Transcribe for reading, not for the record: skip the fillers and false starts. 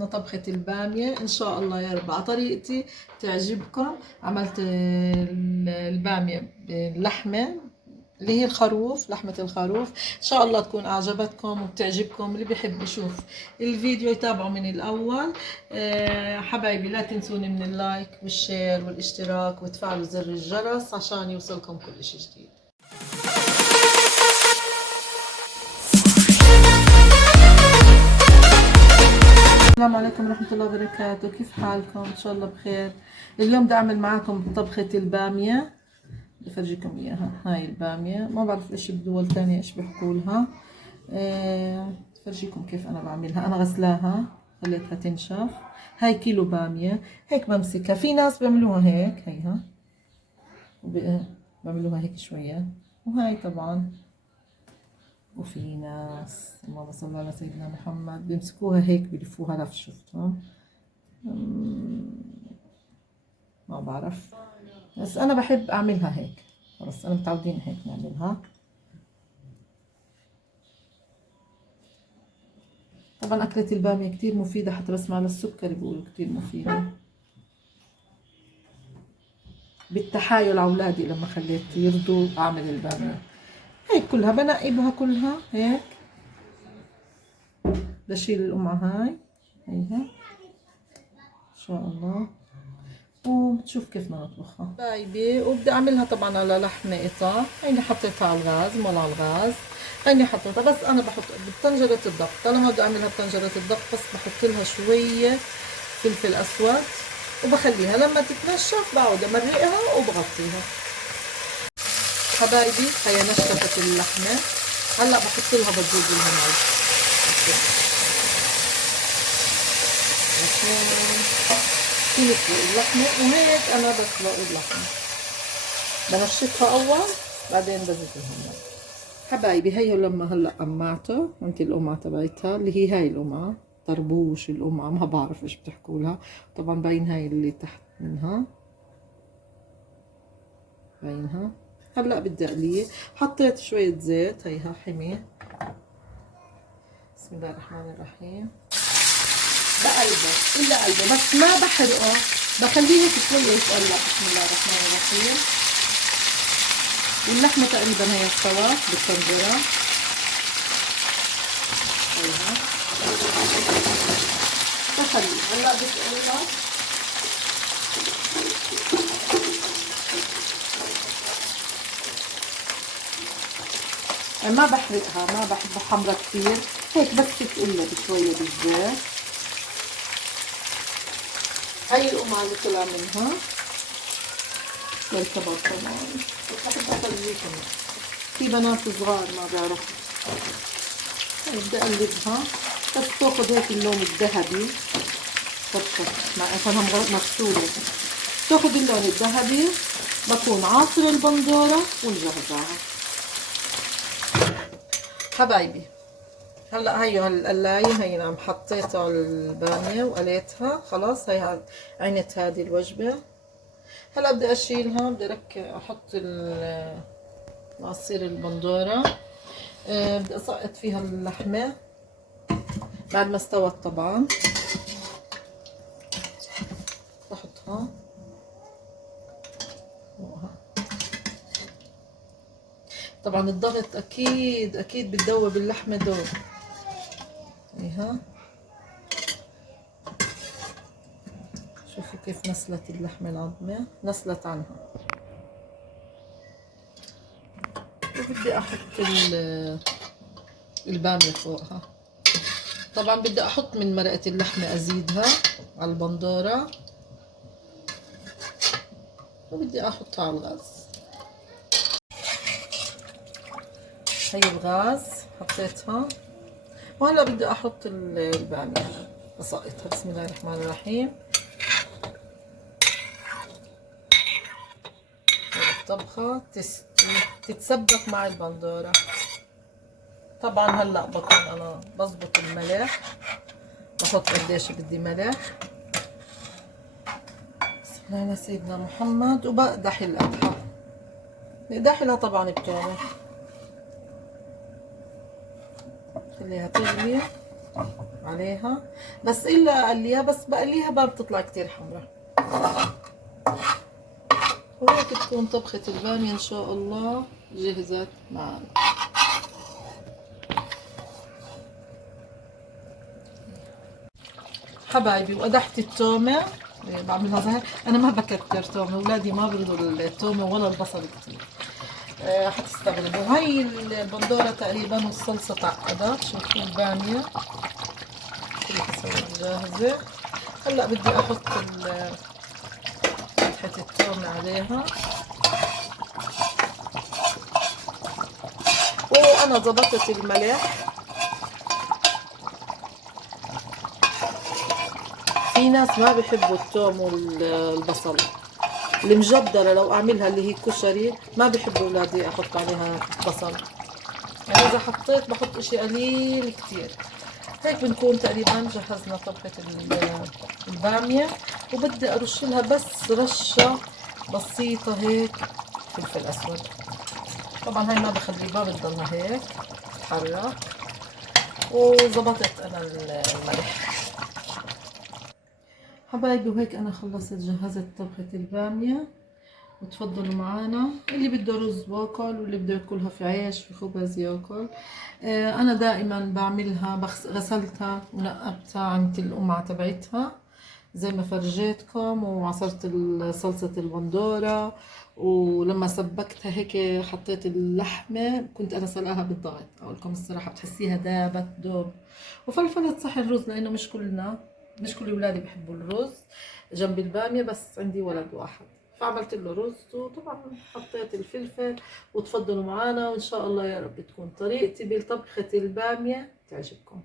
طبختنا طبخة البامية إن شاء الله يا رب على طريقتي تعجبكم. عملت البامية باللحمة اللي هي الخروف، لحمة الخروف. إن شاء الله تكون أعجبتكم وبتعجبكم، اللي بيحب يشوف الفيديو يتابعه من الأول. حبايبي لا تنسوني من اللايك والشير والاشتراك وتفعلوا زر الجرس عشان يوصلكم كل إشي جديد. السلام عليكم ورحمة الله وبركاته، كيف حالكم؟ إن شاء الله بخير. اليوم بدي أعمل معكم طبخة البامية، بدي أفرجيكم إياها. هاي البامية، ما بعرف إيش بدول تانية إيش بيحكوا لها. أفرجيكم كيف أنا بعملها. أنا غسلاها خليتها تنشف. هاي كيلو بامية، هيك بمسكها. في ناس بيعملوها هيك، هيها بعملوها هيك شوية، وهاي طبعا. وفي ناس اللهم صل على سيدنا محمد بيمسكوها هيك بلفوها لف، شفتهم؟ ما بعرف، بس انا بحب اعملها هيك. خلص انا متعودين هيك نعملها. طبعا اكلة البامية كتير مفيدة، حتى بسمع للسكري بيقولوا كتير مفيدة. بالتحايل على اولادي لما خليت يرضوا اعمل البامية هيك كلها، بنقبها كلها هيك. بشيل القمعة هاي، هيها ان شاء الله، وبتشوف كيف بدنا نطبخها بايبي. وبدي اعملها طبعا على لحمة قطع. هيني حطيتها على الغاز، مول على الغاز. هيني حطيتها، بس انا بحط بطنجرة الضغط. طالما بدي اعملها بطنجرة الضغط بس بحط لها شوية فلفل اسود وبخليها لما تتنشف بعود امرقها وبغطيها. حبايبي هي نشفت اللحمة، هلا بحط لها بجوز الهند. تسلق اللحمة، وهيك أنا بسلق اللحمة. بنشفها أول بعدين بزيت الهون. حبايبي هي لما هلا قمعتها، انت القمعة تبعتها اللي هي هاي القمعة، طربوش القمعة، ما بعرف ايش بتحكوا لها. طبعا باين هاي اللي تحت منها، باينها. هلا بدي اقليه. حطيت شوية زيت، هيها حمي. بسم الله الرحمن الرحيم. بقلبه إلا قلبه، بس ما بحرقه، بخليه هيك شوية يتقلع. بسم الله الرحمن الرحيم. واللحمة تقريبا هي استوت بالطنجرة. هيها بخليه هلا بتقلها. ما بحرقها، ما بحب حمرا كتير، هيك بس تقلها بشوية بالزيت. هاي القمعة اللي طلع منها للكباب كمان، بحب اخليكم. في بنات صغار ما بيعرفوا. بدي اقلبها بس تاخذ هيك اللون الذهبي، مع انها مغسولة. تاخذ اللون الذهبي بكون عاصر البندورة ونجهزها. حبايبي هلا هي القلاية هي نعم حطيتها على البامية وقليتها خلاص. هي عينت هذه الوجبة. هلا بدي اشيلها، بدي احط عصير البندورة. بدي اسقط فيها اللحمة بعد ما استوت طبعا. بحطها طبعا. الضغط اكيد اكيد بتدوب اللحمة دوب. ايها شوفوا كيف نسلت اللحمة العظمة، نسلت عنها. وبدي احط البامية فوقها. طبعا بدي احط من مرقة اللحمة ازيدها على البندورة، وبدي احطها على الغاز. هي الغاز حطيتها، وهلا بدي احط البامية اسقطها. بسم الله الرحمن الرحيم. الطبخة تتسبك مع البندورة. طبعا هلا بكون انا بظبط الملح، بحط قديش بدي ملح. بسم الله على سيدنا محمد. وبقدح القدحة، بقدح لها طبعا بتومة، خليها تغلي. عليها، بس الا اقليها، بس بقليها ما بتطلع كتير حمرا. وهيك تكون طبخة البامية ان شاء الله جهزت معنا. حبايبي وقدحت التومة، بعملها زهر. انا ما بكتر تومة، اولادي ما بيرضوا التومة ولا البصل كتير. حتستغربوا. هاي البندورة تقريبا والصلصة تعقدت. شوفوا البامية كلها صارت جاهزة. هلا بدي احط فتحة التومة عليها. وانا ضبطت الملح. في ناس ما بيحبوا التوم والبصل. المجدرة لو اعملها اللي هي كشري ما بيحبوا اولادي احط عليها بصل، يعني اذا حطيت بحط اشي قليل كتير. هيك بنكون تقريبا جهزنا طبخة البامية. وبدي ارش لها بس رشة بسيطة هيك فلفل اسود. طبعا هاي ما بخلي، ما بتضلها هيك تتحرك. وظبطت انا الملح. حبايبي وهيك انا خلصت جهزت طبخة البامية. وتفضلوا معانا، اللي بده رز باكل واللي بده ياكلها في عيش في خبز ياكل. انا دائما بعملها، غسلتها ونقبتها عند القمعة تبعتها زي ما فرجيتكم، وعصرت صلصة البندورة. ولما سبكتها هيك حطيت اللحمة، كنت أنا سلقاها بالضغط. أقول لكم الصراحة بتحسيها دابت دوب. وفلفلت صحن الرز، لأنه مش كل أولادي بيحبوا الرز جنب البامية، بس عندي ولد واحد فعملت له رز. وطبعا حطيت الفلفل. وتفضلوا معنا، وإن شاء الله يا رب تكون طريقتي بطبخة البامية تعجبكم.